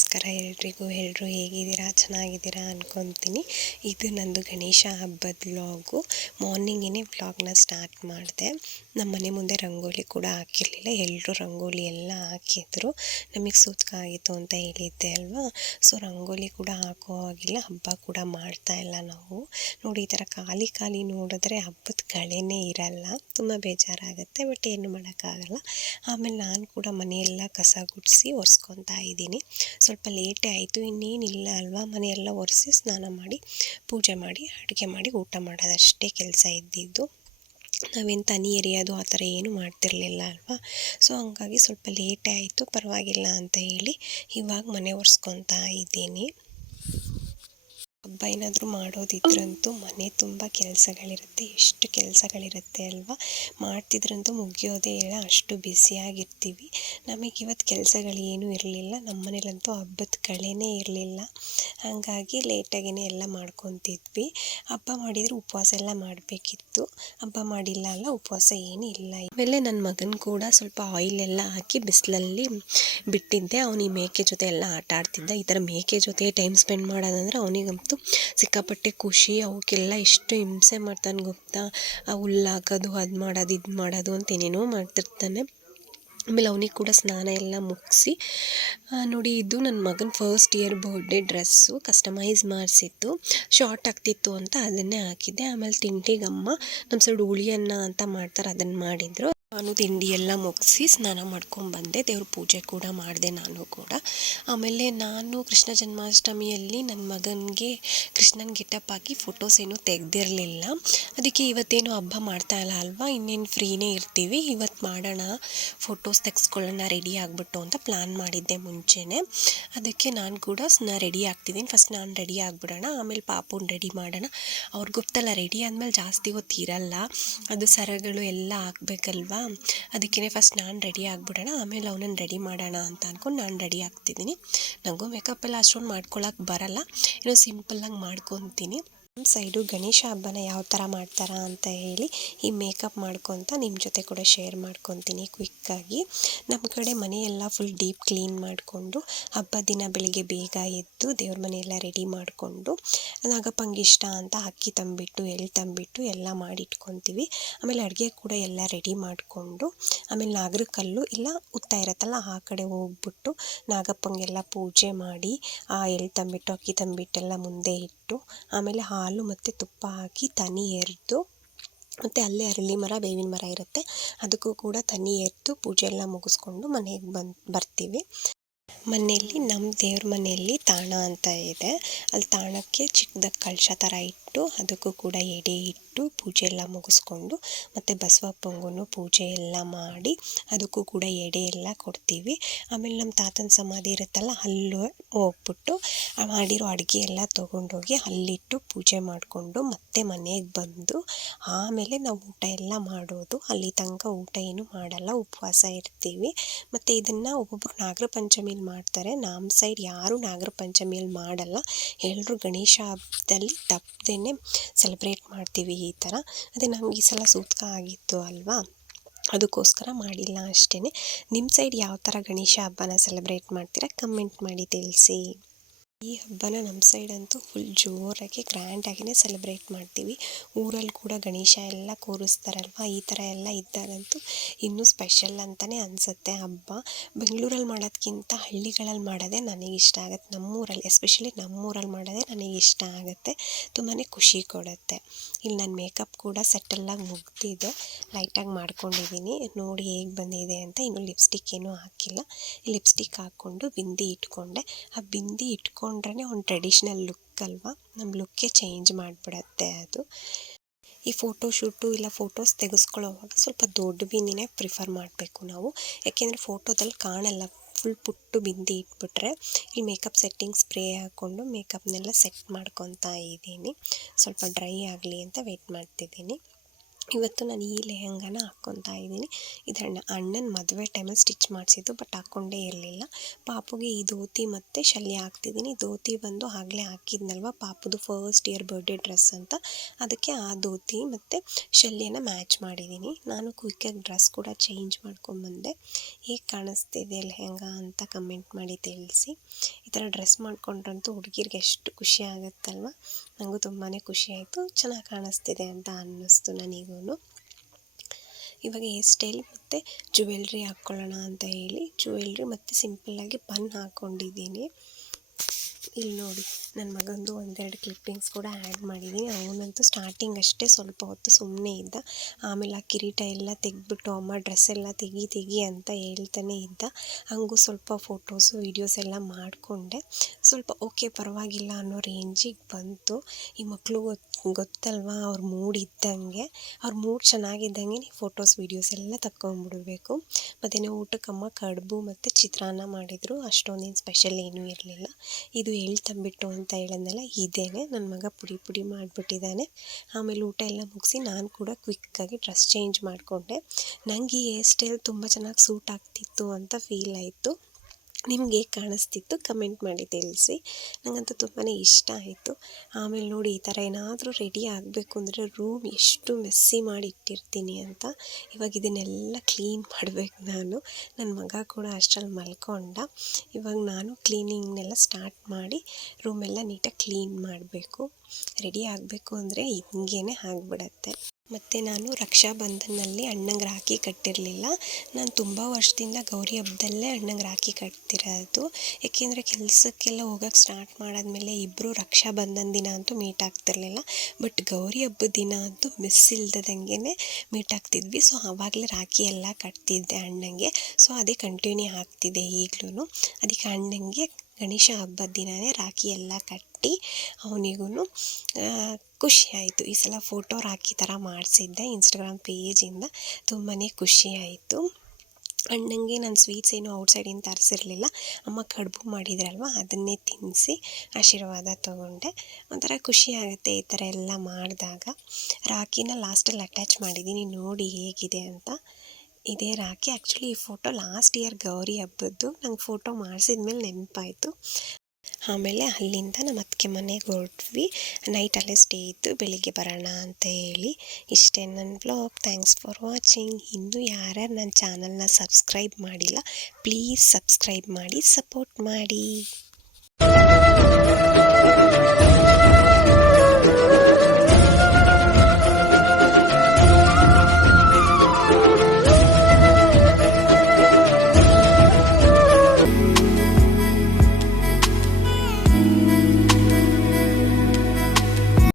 ನಮಸ್ಕಾರ ಎಲ್ರಿಗೂ. ಎಲ್ಲರೂ ಹೇಗಿದ್ದೀರಾ? ಚೆನ್ನಾಗಿದ್ದೀರಾ ಅಂದ್ಕೊತೀನಿ. ಇದು ನಂದು ಗಣೇಶ ಹಬ್ಬದ ವ್ಲಾಗು. ಮಾರ್ನಿಂಗೇ ವ್ಲಾಗ್ನ ಸ್ಟಾರ್ಟ್ ಮಾಡಿದೆ. ನಮ್ಮ ಮನೆ ಮುಂದೆ ರಂಗೋಲಿ ಕೂಡ ಹಾಕಿರಲಿಲ್ಲ. ಎಲ್ಲರೂ ರಂಗೋಲಿ ಎಲ್ಲ ಹಾಕಿದ್ರು. ನಮಗೆ ಸೂತಕ ಆಗಿತ್ತು ಅಂತ ಹೇಳಿದ್ದೆ ಅಲ್ವಾ. ಸೊ ರಂಗೋಲಿ ಕೂಡ ಹಾಕೋ ಆಗಿಲ್ಲ, ಹಬ್ಬ ಕೂಡ ಮಾಡ್ತಾ ಇಲ್ಲ ನಾವು. ನೋಡಿ, ಈ ಥರ ಖಾಲಿ ಖಾಲಿ ನೋಡಿದ್ರೆ ಹಬ್ಬದ ಕಳೆನೇ ಇರಲ್ಲ. ತುಂಬ ಬೇಜಾರಾಗುತ್ತೆ, ಬಟ್ ಏನು ಮಾಡೋಕ್ಕಾಗಲ್ಲ. ಆಮೇಲೆ ನಾನು ಕೂಡ ಮನೆಯೆಲ್ಲ ಕಸ ಗುಡಿಸಿ ಒರೆಸ್ಕೊತಾ ಇದ್ದೀನಿ. ಸ್ವಲ್ಪ ಲೇಟೇ ಆಯಿತು, ಇನ್ನೇನಿಲ್ಲ ಅಲ್ವಾ. ಮನೆಯೆಲ್ಲ ಒರೆಸಿ ಸ್ನಾನ ಮಾಡಿ ಪೂಜೆ ಮಾಡಿ ಅಡುಗೆ ಮಾಡಿ ಊಟ ಮಾಡೋದಷ್ಟೇ ಕೆಲಸ ಇದ್ದಿದ್ದು. ನಾವೇನು ತನಿ ಎರಿಯೋದು ಆ ಥರ ಏನೂ ಮಾಡ್ತಿರ್ಲಿಲ್ಲ ಅಲ್ವಾ. ಸೊ ಹಂಗಾಗಿ ಸ್ವಲ್ಪ ಲೇಟೇ ಆಯಿತು, ಪರವಾಗಿಲ್ಲ ಅಂತ ಹೇಳಿ ಇವಾಗ ಮನೆ ಒರೆಸ್ಕೊತಾ ಇದ್ದೀನಿ. ಹಬ್ಬ ಏನಾದರೂ ಮಾಡೋದಿದ್ರಂತೂ ಮನೆ ತುಂಬ ಕೆಲಸಗಳಿರುತ್ತೆ. ಎಷ್ಟು ಕೆಲಸಗಳಿರುತ್ತೆ ಅಲ್ವಾ. ಮಾಡ್ತಿದ್ರಂತೂ ಮುಗಿಯೋದೇ ಇಲ್ಲ, ಅಷ್ಟು ಬ್ಯುಸಿಯಾಗಿರ್ತೀವಿ. ನಮಗಿವತ್ತು ಕೆಲಸಗಳೇನೂ ಇರಲಿಲ್ಲ. ನಮ್ಮ ಮನೇಲಂತೂ ಹಬ್ಬದ ಕಳೆನೇ ಇರಲಿಲ್ಲ. ಹಾಗಾಗಿ ಲೇಟಾಗಿಯೇ ಎಲ್ಲ ಮಾಡ್ಕೊತಿದ್ವಿ. ಹಬ್ಬ ಮಾಡಿದರೆ ಉಪವಾಸ ಎಲ್ಲ ಮಾಡಬೇಕಿತ್ತು. ಹಬ್ಬ ಮಾಡಿಲ್ಲ ಅಲ್ಲ, ಉಪವಾಸ ಏನೂ ಇಲ್ಲ. ಆಮೇಲೆ ನನ್ನ ಮಗನ ಕೂಡ ಸ್ವಲ್ಪ ಆಯಿಲೆಲ್ಲ ಹಾಕಿ ಬಿಸಿಲಲ್ಲಿ ಬಿಟ್ಟಿದ್ದೆ. ಅವನು ಈ ಮೇಕೆ ಜೊತೆ ಎಲ್ಲ ಆಟ ಆಡ್ತಿದ್ದ. ಈ ಥರ ಮೇಕೆ ಜೊತೆ ಟೈಮ್ ಸ್ಪೆಂಡ್ ಮಾಡೋದಂದರೆ ಅವನಿಗಂತೂ ಸಿಕ್ಕಾಪಟ್ಟೆ ಖುಷಿ. ಅವಕ್ಕೆಲ್ಲ ಎಷ್ಟು ಹಿಂಸೆ ಮಾಡ್ತಾನೆ ಗೊತ್ತಾ. ಹುಲ್ಲು ಹಾಕೋದು, ಅದು ಮಾಡೋದು, ಇದು ಮಾಡೋದು ಅಂತ ಏನೇನೋ ಮಾಡ್ತಿರ್ತಾನೆ. ಆಮೇಲೆ ಅವನಿಗೆ ಕೂಡ ಸ್ನಾನ ಎಲ್ಲ ಮುಗಿಸಿ ನೋಡಿ, ಇದು ನನ್ನ ಮಗನ first year birthday dress customise ಮಾಡಿಸಿದ್ದು. ಶಾರ್ಟ್ ಆಗ್ತಿತ್ತು ಅಂತ ಅದನ್ನೇ ಹಾಕಿದ್ದೆ. ಆಮೇಲೆ ತಿಂಡಿಗಮ್ಮ ನಮ್ಮ ಸೈಡ್ ಹುಳಿಯನ್ನ ಅಂತ ಮಾಡ್ತಾರೆ, ಅದನ್ನು ಮಾಡಿದರು. ನಾನು ತಿಂಡಿ ಎಲ್ಲ ಮುಗಿಸಿ ಸ್ನಾನ ಮಾಡ್ಕೊಂಡ್ಬಂದೆ. ದೇವ್ರ ಪೂಜೆ ಕೂಡ ಮಾಡಿದೆ ನಾನು ಕೂಡ. ಆಮೇಲೆ ನಾನು ಕೃಷ್ಣ ಜನ್ಮಾಷ್ಟಮಿಯಲ್ಲಿ ನನ್ನ ಮಗನಿಗೆ ಕೃಷ್ಣನ ಗೆಟಪ್ ಹಾಕಿ ಫೋಟೋಸ್ ಏನೂ ತೆಗೆದಿರಲಿಲ್ಲ. ಅದಕ್ಕೆ ಇವತ್ತೇನು ಹಬ್ಬ ಮಾಡ್ತಾ ಇಲ್ಲ ಅಲ್ವಾ, ಇನ್ನೇನು ಫ್ರೀನೇ ಇರ್ತೀವಿ, ಇವತ್ತು ಮಾಡೋಣ, ಫೋಟೋಸ್ ತೆಗೆಸ್ಕೊಳ್ಳೋಣ ರೆಡಿ ಆಗಿಬಿಟ್ಟು ಅಂತ ಪ್ಲ್ಯಾನ್ ಮಾಡಿದ್ದೆ ಮುಂಚೆನೇ. ಅದಕ್ಕೆ ನಾನು ಕೂಡ ರೆಡಿ ಆಗ್ತಿದ್ದೀನಿ. ಫಸ್ಟ್ ನಾನು ರೆಡಿ ಆಗಿಬಿಡೋಣ, ಆಮೇಲೆ ಪಾಪುನ ರೆಡಿ ಮಾಡೋಣ. ಅವ್ರಿಗೆ ಗೊತ್ತಲ್ಲ, ರೆಡಿ ಆದಮೇಲೆ ಜಾಸ್ತಿ ಹೊತ್ತು ಇರಲ್ಲ, ಅದು ಸರಗಳು ಎಲ್ಲ ಹಾಕ್ಬೇಕಲ್ವಾ. ಅದಕ್ಕೇ ಫಸ್ಟ್ ನಾನು ರೆಡಿ ಆಗಿಬಿಡೋಣ, ಆಮೇಲೆ ಅವನನ್ನು ರೆಡಿ ಮಾಡೋಣ ಅಂತ ಅಂದ್ಕೊಂಡು ನಾನು ರೆಡಿ ಆಗ್ತಿದ್ದೀನಿ. ನನಗೂ ಮೇಕಪ್ ಎಲ್ಲ ಅಷ್ಟೊಂದು ಮಾಡ್ಕೊಳಕ್ಕೆ ಬರಲ್ಲ, ಏನೋ ಸಿಂಪಲ್ಲಾಗಿ ಮಾಡ್ಕೊತೀನಿ. ನಮ್ಮ ಸೈಡು ಗಣೇಶ ಹಬ್ಬನ ಯಾವ ಥರ ಮಾಡ್ತಾರಾ ಅಂತ ಹೇಳಿ ಈ ಮೇಕಪ್ ಮಾಡ್ಕೊತ ನಿಮ್ಮ ಜೊತೆ ಕೂಡ ಶೇರ್ ಮಾಡ್ಕೊತೀನಿ ಕ್ವಿಕ್ಕಾಗಿ. ನಮ್ಮ ಕಡೆ ಮನೆಯೆಲ್ಲ ಫುಲ್ ಡೀಪ್ ಕ್ಲೀನ್ ಮಾಡಿಕೊಂಡು ಹಬ್ಬದ ದಿನ ಬೆಳಿಗ್ಗೆ ಬೇಗ ಎದ್ದು ದೇವ್ರ ಮನೆಯೆಲ್ಲ ರೆಡಿ ಮಾಡಿಕೊಂಡು ನಾಗಪ್ಪಂಗೆ ಇಷ್ಟ ಅಂತ ಅಕ್ಕಿ ತಂಬಿಟ್ಟು ಎಳ್ಳು ತಂಬಿಟ್ಟು ಎಲ್ಲ ಮಾಡಿಟ್ಕೊತೀವಿ. ಆಮೇಲೆ ಅಡುಗೆ ಕೂಡ ಎಲ್ಲ ರೆಡಿ ಮಾಡಿಕೊಂಡು ಆಮೇಲೆ ನಾಗರ ಕಲ್ಲು ಇಲ್ಲ ಉತ್ತ ಇರುತ್ತಲ್ಲ ಆ ಕಡೆ ಹೋಗ್ಬಿಟ್ಟು ನಾಗಪ್ಪಂಗೆಲ್ಲ ಪೂಜೆ ಮಾಡಿ ಆ ಎಳ್ಳು ತಂಬಿಟ್ಟು ಅಕ್ಕಿ ತಂಬಿಟ್ಟೆಲ್ಲ ಮುಂದೆ ಇಟ್ಟು ಆಮೇಲೆ ಹಾಲು ಮತ್ತು ತುಪ್ಪ ಹಾಕಿ ತನಿ ಎರೆದು, ಮತ್ತು ಅಲ್ಲೇ ಅರಳಿ ಮರ ಬೇವಿನ ಮರ ಇರುತ್ತೆ, ಅದಕ್ಕೂ ಕೂಡ ತನಿ ಎರೆದು ಪೂಜೆ ಎಲ್ಲ ಮುಗಿಸ್ಕೊಂಡು ಮನೆಗೆ ಬರ್ತೀವಿ. ಮನೆಯಲ್ಲಿ ನಮ್ಮ ದೇವ್ರ ಮನೆಯಲ್ಲಿ ತಾಣ ಅಂತ ಇದೆ. ಅಲ್ಲಿ ತಾಣಕ್ಕೆ ಚಿಕ್ಕದಾಗಿ ಕಳಶ ಥರ ಇಟ್ಟು ಅದಕ್ಕೂ ಕೂಡ ಎಡೆ ಇಟ್ಟು ಪೂಜೆ ಎಲ್ಲ ಮುಗಿಸ್ಕೊಂಡು ಮತ್ತು ಬಸವಪ್ಪಂಗೂ ಪೂಜೆ ಎಲ್ಲ ಮಾಡಿ ಅದಕ್ಕೂ ಕೂಡ ಎಡೆ ಎಲ್ಲ ಕೊಡ್ತೀವಿ. ಆಮೇಲೆ ನಮ್ಮ ತಾತನ ಸಮಾಧಿ ಇರುತ್ತಲ್ಲ, ಅಲ್ಲೂ ಹೋಗ್ಬಿಟ್ಟು ಮಾಡಿರೋ ಅಡುಗೆ ಎಲ್ಲ ತೊಗೊಂಡೋಗಿ ಅಲ್ಲಿಟ್ಟು ಪೂಜೆ ಮಾಡಿಕೊಂಡು ಮತ್ತೆ ಮನೆಗೆ ಬಂದು ಆಮೇಲೆ ನಾವು ಊಟ ಎಲ್ಲ ಮಾಡೋದು. ಅಲ್ಲಿ ತನಕ ಊಟ ಏನು ಮಾಡಲ್ಲ, ಉಪವಾಸ ಇರ್ತೀವಿ. ಮತ್ತು ಇದನ್ನು ಒಬ್ಬೊಬ್ಬರು ನಾಗರ ಪಂಚಮಿಲಿ ಮಾಡ್ತಾರೆ. ನಮ್ಮ ಸೈಡ್ ಯಾರೂ ನಾಗರ ಪಂಚಮಿಯಲ್ಲಿ ಮಾಡಲ್ಲ. ಎಲ್ಲರೂ ಗಣೇಶ ಹಬ್ಬದಲ್ಲಿ ತಪ್ಪದೇ ಸೆಲೆಬ್ರೇಟ್ ಮಾಡ್ತೀವಿ ಈ ಥರ. ಅದೇ ನಮ್ಗೆ ಈ ಸಲ ಸೂತಕ ಆಗಿತ್ತು ಅಲ್ವಾ, ಅದಕ್ಕೋಸ್ಕರ ಮಾಡಿಲ್ಲ ಅಷ್ಟೇ. ನಿಮ್ಮ ಸೈಡ್ ಯಾವ ಥರ ಗಣೇಶ ಹಬ್ಬನ ಸೆಲೆಬ್ರೇಟ್ ಮಾಡ್ತೀರಾ ಕಮೆಂಟ್ ಮಾಡಿ ತಿಳಿಸಿ. ಈ ಹಬ್ಬನ ನಮ್ಮ ಸೈಡಂತೂ ಫುಲ್ ಜೋರಾಗಿ ಗ್ರ್ಯಾಂಡಾಗಿಯೇ ಸೆಲೆಬ್ರೇಟ್ ಮಾಡ್ತೀವಿ. ಊರಲ್ಲಿ ಕೂಡ ಗಣೇಶ ಎಲ್ಲ ಕೂರಿಸ್ತಾರಲ್ವ, ಈ ಥರ ಎಲ್ಲ ಇದ್ದಾಗಂತೂ ಇನ್ನೂ ಸ್ಪೆಷಲ್ ಅಂತಲೇ ಅನಿಸುತ್ತೆ ಹಬ್ಬ. ಬೆಂಗಳೂರಲ್ಲಿ ಮಾಡೋದಕ್ಕಿಂತ ಹಳ್ಳಿಗಳಲ್ಲಿ ಮಾಡೋದೇ ನನಗೆ ಇಷ್ಟ ಆಗುತ್ತೆ. ನಮ್ಮೂರಲ್ಲಿ ಎಸ್ಪೆಷಲಿ ನಮ್ಮೂರಲ್ಲಿ ಮಾಡೋದೇ ನನಗೆ ಇಷ್ಟ ಆಗುತ್ತೆ, ತುಂಬಾ ಖುಷಿ ಕೊಡುತ್ತೆ. ಇಲ್ಲಿ ನನ್ನ ಮೇಕಪ್ ಕೂಡ ಸೆಟ್ಟೆಲ್ಲಾಗಿ ಮುಗ್ದಿದೆ, ಲೈಟಾಗಿ ಮಾಡ್ಕೊಂಡಿದ್ದೀನಿ. ನೋಡಿ ಹೇಗೆ ಬಂದಿದೆ ಅಂತ. ಇನ್ನೂ ಲಿಪ್ಸ್ಟಿಕ್ ಏನೂ ಹಾಕಿಲ್ಲ. ಲಿಪ್ಸ್ಟಿಕ್ ಹಾಕ್ಕೊಂಡು ಬಿಂದಿ ಇಟ್ಕೊಂಡೆ. ಆ ಬಿಂದಿ ಇಟ್ಕೊಂಡ್ರೆ ಒಂದು ಟ್ರೆಡಿಷ್ನಲ್ ಲುಕ್ ಅಲ್ವಾ, ನಮ್ಮ ಲುಕ್ಕೇ ಚೇಂಜ್ ಮಾಡಿಬಿಡತ್ತೆ ಅದು. ಈ ಫೋಟೋಶೂಟು ಇಲ್ಲ ಫೋಟೋಸ್ ತೆಗೆಸ್ಕೊಳ್ಳೋವಾಗ ಸ್ವಲ್ಪ ದೊಡ್ಡ ಬಿಂದಿನೇ ಪ್ರಿಫರ್ ಮಾಡಬೇಕು ನಾವು, ಯಾಕೆಂದರೆ ಫೋಟೋದಲ್ಲಿ ಕಾಣಲ್ಲ. ಫುಲ್ ಪುಟ್ಟು ಬಿಂದಿ ಇಟ್ಬಿಟ್ರೆ. ಈ ಮೇಕಪ್ ಸೆಟ್ಟಿಂಗ್ ಸ್ಪ್ರೇ ಹಾಕ್ಕೊಂಡು ಮೇಕಪ್ನೆಲ್ಲ ಸೆಟ್ ಮಾಡ್ಕೊತಾ ಇದ್ದೀನಿ. ಸ್ವಲ್ಪ ಡ್ರೈ ಆಗಲಿ ಅಂತ ವೆಯ್ಟ್ ಮಾಡ್ತಿದ್ದೀನಿ. ಇವತ್ತು ನಾನು ಈ ಲೆಹಂಗಾನ ಹಾಕ್ಕೊತಾ ಇದ್ದೀನಿ. ಇದು ಅಣ್ಣನ ಮದುವೆ ಟೈಮಲ್ಲಿ ಸ್ಟಿಚ್ ಮಾಡಿಸಿದ್ದು, ಬಟ್ ಹಾಕ್ಕೊಂಡೇ ಇರಲಿಲ್ಲ. ಪಾಪುಗೆ ಈ ಧೋತಿ ಮತ್ತು ಶಲ್ಯ ಹಾಕ್ತಿದ್ದೀನಿ. ಧೋತಿ ಬಂದು ಆಗಲೇ ಹಾಕಿದ್ನಲ್ವ, ಪಾಪುದು ಫಸ್ಟ್ ಇಯರ್ ಬರ್ಡೇ ಡ್ರೆಸ್ ಅಂತ, ಅದಕ್ಕೆ ಆ ಧೋತಿ ಮತ್ತು ಶಲ್ಯನ ಮ್ಯಾಚ್ ಮಾಡಿದ್ದೀನಿ. ನಾನು ಕ್ವಿಕ್ಕಾಗಿ ಡ್ರೆಸ್ ಕೂಡ ಚೇಂಜ್ ಮಾಡ್ಕೊಂಬಂದೆ. ಹೇಗೆ ಕಾಣಿಸ್ತಿದೆ ಲೆಹಂಗಾ ಅಂತ ಕಮೆಂಟ್ ಮಾಡಿ ತಿಳಿಸಿ. ಈ ಥರ ಡ್ರೆಸ್ ಮಾಡ್ಕೊಂಡ್ರಂತೂ ಹುಡುಗಿರಿಗೆ ಎಷ್ಟು ಖುಷಿ ಆಗುತ್ತಲ್ವ. ನನಗೂ ತುಂಬಾ ಖುಷಿ ಆಯಿತು, ಚೆನ್ನಾಗಿ ಕಾಣಿಸ್ತಿದೆ ಅಂತ ಅನ್ನಿಸ್ತು ನನಗೂ. ಇವಾಗ ಹೇರ್ ಸ್ಟೈಲ್ ಮತ್ತು ಜ್ಯುವೆಲ್ರಿ ಹಾಕ್ಕೊಳ್ಳೋಣ ಅಂತ ಹೇಳಿ ಜ್ಯುವೆಲ್ರಿ ಮತ್ತು ಸಿಂಪಲ್ಲಾಗಿ ಬನ್ ಹಾಕ್ಕೊಂಡಿದ್ದೀನಿ. ಇಲ್ಲಿ ನೋಡಿ, ನನ್ನ ಮಗಂದು ಒಂದೆರಡು ಕ್ಲಿಪ್ಪಿಂಗ್ಸ್ ಕೂಡ ಆ್ಯಡ್ ಮಾಡಿದ್ದೀನಿ. ಅವನಂತೂ ಸ್ಟಾರ್ಟಿಂಗ್ ಅಷ್ಟೇ ಸ್ವಲ್ಪ ಹೊತ್ತು ಸುಮ್ಮನೆ ಇದ್ದ, ಆಮೇಲೆ ಆ ಕಿರೀಟ ಎಲ್ಲ ತೆಗೆದ್ಬಿಟ್ಟು ಅಮ್ಮ ಡ್ರೆಸ್ ಎಲ್ಲ ತೆಗಿ ಅಂತ ಹೇಳ್ತಾನೆ ಇದ್ದ. ಹಂಗೂ ಸ್ವಲ್ಪ ಫೋಟೋಸು ವೀಡಿಯೋಸ್ ಎಲ್ಲ ಮಾಡಿಕೊಂಡೆ. ಸ್ವಲ್ಪ ಓಕೆ ಪರವಾಗಿಲ್ಲ ಅನ್ನೋ ರೇಂಜಿಗೆ ಬಂತು. ಈ ಮಕ್ಕಳು ಗೊತ್ತಲ್ವ, ಅವ್ರ ಮೂಡ್ ಇದ್ದಂಗೆ, ಅವ್ರ ಮೂಡ್ ಚೆನ್ನಾಗಿದ್ದಂಗೆ ನೀವು ಫೋಟೋಸ್ ವೀಡಿಯೋಸ್ ಎಲ್ಲ ತಗೊಂಡ್ಬಿಡ್ಬೇಕು. ಮತ್ತೇನೋ ಊಟಕ್ಕಮ್ಮ ಕಡುಬು ಮತ್ತು ಚಿತ್ರಾನ್ನ ಮಾಡಿದರು. ಅಷ್ಟೊಂದೇನು ಸ್ಪೆಷಲ್ ಏನೂ ಇರಲಿಲ್ಲ. ಇದು ಎಳ್ತಂಬಿಟ್ಟು ಅಂತ ಹೇಳಿದ್ನಲ್ಲ, ಇದೇನೆ ನನ್ನ ಮಗ ಪುಡಿ ಮಾಡಿಬಿಟ್ಟಿದ್ದಾನೆ. ಆಮೇಲೆ ಊಟ ಎಲ್ಲ ಮುಗಿಸಿ ನಾನು ಕೂಡ ಕ್ವಿಕ್ಕಾಗಿ ಡ್ರೆಸ್ ಚೇಂಜ್ ಮಾಡಿಕೊಂಡೆ. ನನಗೆ ಈ ಹೇರ್ ಸ್ಟೈಲ್ ತುಂಬ ಚೆನ್ನಾಗಿ ಸೂಟ್ ಆಗ್ತಿತ್ತು ಅಂತ ಫೀಲ್ ಆಯಿತು. ನಿಮ್ಗೆ ಹೇಗೆ ಕಾಣಿಸ್ತಿತ್ತು ಕಮೆಂಟ್ ಮಾಡಿ ತಿಳಿಸಿ. ನನಗಂತೂ ತುಂಬಾ ಇಷ್ಟ ಆಯಿತು. ಆಮೇಲೆ ನೋಡಿ, ಈ ಥರ ಏನಾದರೂ ರೆಡಿ ಆಗಬೇಕು ಅಂದರೆ ರೂಮ್ ಎಷ್ಟು ಮೆಸ್ಸಿ ಮಾಡಿ ಇಟ್ಟಿರ್ತೀನಿ ಅಂತ. ಇವಾಗ ಇದನ್ನೆಲ್ಲ ಕ್ಲೀನ್ ಮಾಡಬೇಕು ನಾನು. ನನ್ನ ಮಗ ಕೂಡ ಅಷ್ಟರಲ್ಲಿ ಮಲ್ಕೊಂಡ. ಇವಾಗ ನಾನು ಕ್ಲೀನಿಂಗ್ನೆಲ್ಲ ಸ್ಟಾರ್ಟ್ ಮಾಡಿ ರೂಮೆಲ್ಲ ನೀಟಾಗಿ ಕ್ಲೀನ್ ಮಾಡಬೇಕು. ರೆಡಿ ಆಗಬೇಕು ಅಂದರೆ ಹಿಂಗೇ ಆಗಿಬಿಡತ್ತೆ. ಮತ್ತು ನಾನು ರಕ್ಷಾಬಂಧನಲ್ಲಿ ಅಣ್ಣಂಗೆ ರಾಖಿ ಕಟ್ಟಿರಲಿಲ್ಲ. ನಾನು ತುಂಬ ವರ್ಷದಿಂದ ಗೌರಿ ಹಬ್ಬದಲ್ಲೇ ಅಣ್ಣಂಗೆ ರಾಖಿ ಕಟ್ತಿರೋದು. ಏಕೆಂದರೆ ಕೆಲಸಕ್ಕೆಲ್ಲ ಹೋಗೋಕ್ಕೆ ಸ್ಟಾರ್ಟ್ ಮಾಡಾದ್ಮೇಲೆ ಇಬ್ಬರು ರಕ್ಷಾಬಂಧನ ದಿನ ಅಂತೂ ಮೀಟ್ ಆಗ್ತಿರ್ಲಿಲ್ಲ. ಬಟ್ ಗೌರಿ ಹಬ್ಬದ ದಿನ ಅಂತೂ ಮಿಸ್ ಇಲ್ದಂಗೆ ಮೀಟ್ ಆಗ್ತಿದ್ವಿ. ಸೊ ಆವಾಗಲೇ ರಾಖಿ ಎಲ್ಲ ಕಟ್ತಿದ್ದೆ ಅಣ್ಣಂಗೆ. ಸೊ ಅದೇ ಕಂಟಿನ್ಯೂ ಆಗ್ತಿದೆ ಈಗಲೂ. ಅದಕ್ಕೆ ಅಣ್ಣಂಗೆ ಗಣೇಶ ಹಬ್ಬದ ದಿನವೇ ರಾಖಿ ಎಲ್ಲ ಕಟ್ಟಿ ಅವನಿಗೂ ಖುಷಿ ಆಯಿತು. ಈ ಸಲ ಫೋಟೋ ರಾಖಿ ಥರ ಮಾಡಿಸಿದ್ದೆ ಇನ್ಸ್ಟಾಗ್ರಾಮ್ ಪೇಜಿಂದ. ತುಂಬಾ ಖುಷಿ ಆಯಿತು. ಅಣ್ಣಂಗೆ ನಾನು ಸ್ವೀಟ್ಸ್ ಏನೂ ಔಟ್ಸೈಡಿಂದ ತರಿಸಿರಲಿಲ್ಲ. ಅಮ್ಮ ಕಡುಬು ಮಾಡಿದ್ರಲ್ವ, ಅದನ್ನೇ ತಿನ್ನಿಸಿ ಆಶೀರ್ವಾದ ತೊಗೊಂಡೆ. ಒಂಥರ ಖುಷಿ ಆಗುತ್ತೆ ಈ ಥರ ಎಲ್ಲ ಮಾಡಿದಾಗ. ರಾಖಿನ ಲಾಸ್ಟಲ್ಲಿ ಅಟ್ಯಾಚ್ ಮಾಡಿದ್ದೀನಿ, ನೋಡಿ ಹೇಗಿದೆ ಅಂತ. ಇದೇ ರಾಖಿ. ಆ್ಯಕ್ಚುಲಿ ಈ ಫೋಟೋ ಲಾಸ್ಟ್ ಇಯರ್ ಗೌರಿ ಹಬ್ಬದ್ದು. ನಂಗೆ ಫೋಟೋ ಮಾಡಿಸಿದ್ಮೇಲೆ ನೆನಪಾಯಿತು. ಆಮೇಲೆ ಅಲ್ಲಿಂದ ನಮ್ಮ ಅತ್ತಿಗೆ ಮನೆಗೆ ಹೊರಟ್ವಿ. ನೈಟ್ ಅಲ್ಲೇ ಸ್ಟೇ ಇದ್ದು ಬೆಳಿಗ್ಗೆ ಬರೋಣ ಅಂತ ಹೇಳಿ. ಇಷ್ಟೇ ನನ್ನ ವ್ಲಾಗ್. Thanks for watching. ಇನ್ನೂ ಯಾರ್ಯಾರು ನನ್ನ ಚಾನಲ್ನ ಸಬ್ಸ್ಕ್ರೈಬ್ ಮಾಡಿಲ್ಲ, ಪ್ಲೀಸ್ ಸಬ್ಸ್ಕ್ರೈಬ್ ಮಾಡಿ, ಸಪೋರ್ಟ್ ಮಾಡಿ.